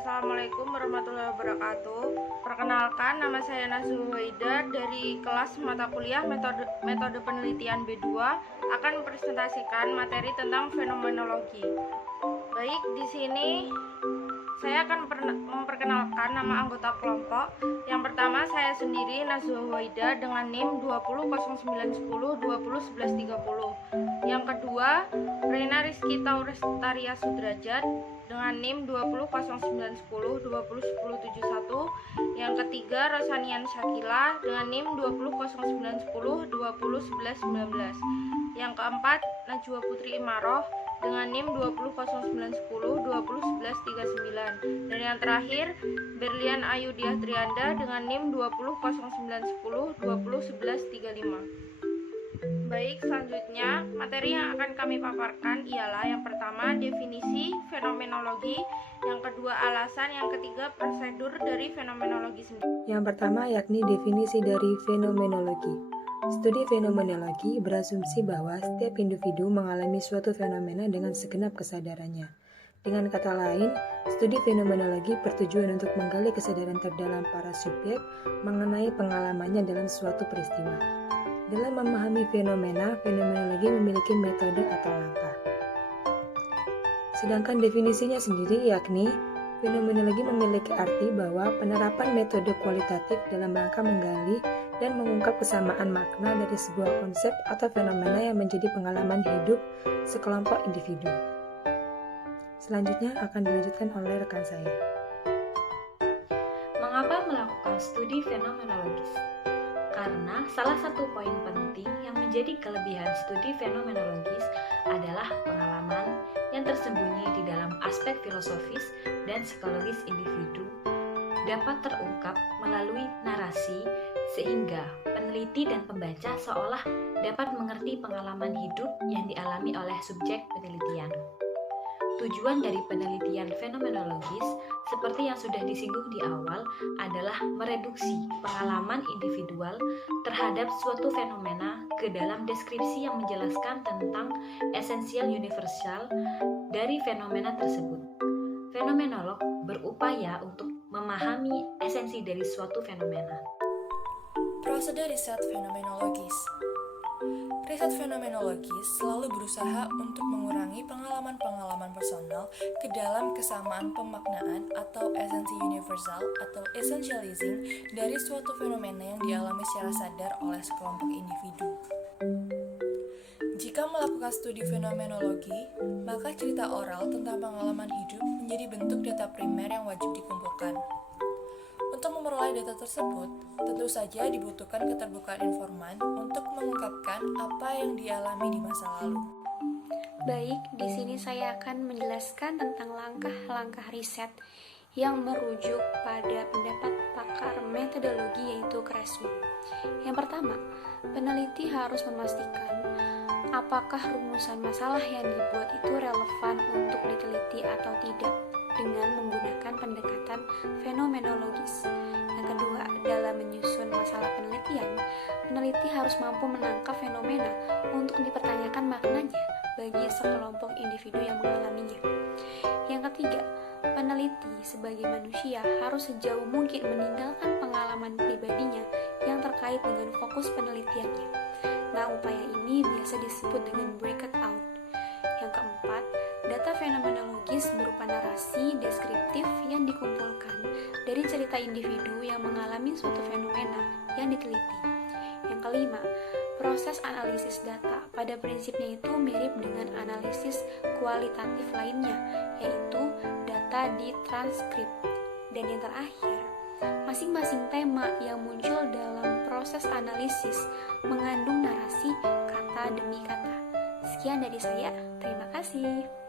Assalamualaikum warahmatullahi wabarakatuh. Perkenalkan, nama saya Nazhuwaida dari kelas mata kuliah metode penelitian B2 akan mempresentasikan materi tentang fenomenologi. Baik, di sini saya akan memperkenalkan nama anggota kelompok. Yang pertama, saya sendiri Nazhuwaida dengan NIM 200910201130. Yang kedua, Rena Rizky Taurestaria Sudrajat dengan NIM 200910201071. Yang ketiga, Rosanian Syakila dengan NIM 200910201119. Yang keempat, Najwa Putri Imaroh dengan NIM 200910201139. Dan yang terakhir, Berlian Ayu Diah Trianda dengan NIM 200910201135. Baik, selanjutnya materi yang akan kami paparkan ialah yang pertama definisi fenomenologi, yang kedua alasan, yang ketiga prosedur dari fenomenologi sendiri. Yang pertama yakni definisi dari fenomenologi. Studi fenomenologi berasumsi bahwa setiap individu mengalami suatu fenomena dengan segenap kesadarannya. Dengan kata lain, studi fenomenologi bertujuan untuk menggali kesadaran terdalam para subjek mengenai pengalamannya dalam suatu peristiwa. Dalam memahami fenomena, fenomenologi memiliki metode atau langkah. Sedangkan definisinya sendiri yakni fenomenologi memiliki arti bahwa penerapan metode kualitatif dalam rangka menggali dan mengungkap kesamaan makna dari sebuah konsep atau fenomena yang menjadi pengalaman hidup sekelompok individu. Selanjutnya akan dilanjutkan oleh rekan saya. Mengapa melakukan studi fenomenologis? Karena salah satu poin penting yang menjadi kelebihan studi fenomenologis adalah pengalaman yang tersembunyi di dalam aspek filosofis dan psikologis individu dapat terungkap melalui narasi sehingga peneliti dan pembaca seolah dapat mengerti pengalaman hidup yang dialami oleh subjek penelitian. Tujuan dari penelitian fenomenologis seperti yang sudah disinggung di awal adalah mereduksi pengalaman individual terhadap suatu fenomena ke dalam deskripsi yang menjelaskan tentang esensial universal dari fenomena tersebut. Fenomenolog berupaya untuk memahami esensi dari suatu fenomena. Prosedur riset fenomenologis. Riset fenomenologis selalu berusaha untuk mengurangi pengalaman-pengalaman personal ke dalam kesamaan pemaknaan atau esensi universal atau essentialism dari suatu fenomena yang dialami secara sadar oleh sekelompok individu. Jika melakukan studi fenomenologi, maka cerita oral tentang pengalaman hidup menjadi bentuk data primer yang wajib dikumpulkan. Untuk memperoleh data tersebut, tentu saja dibutuhkan keterbukaan informan untuk mengungkapkan apa yang dialami di masa lalu. Baik, di sini saya akan menjelaskan tentang langkah-langkah riset yang merujuk pada pendapat pakar metodologi yaitu Kreswik. Yang pertama, peneliti harus memastikan apakah rumusan masalah yang dibuat itu relevan untuk diteliti atau tidak dengan menggunakan pendekatan fenomenologis. Yang kedua, dalam menyusun masalah penelitian, peneliti harus mampu menangkap fenomena untuk dipertanyakan maknanya bagi sekelompok individu yang mengalaminya. Yang ketiga, peneliti sebagai manusia harus sejauh mungkin meninggalkan pengalaman pribadinya yang terkait dengan fokus penelitiannya. Nah, upaya ini biasa disebut dengan breakout out. Yang keempat, data fenomenologis berupa narasi deskriptif yang dikumpulkan dari cerita individu yang mengalami suatu fenomena yang diteliti. Yang kelima, proses analisis data pada prinsipnya itu mirip dengan analisis kualitatif lainnya, yaitu data ditranskrip. Dan yang terakhir, masing-masing tema yang muncul dalam proses analisis mengandung narasi kata demi kata. Sekian dari saya, terima kasih.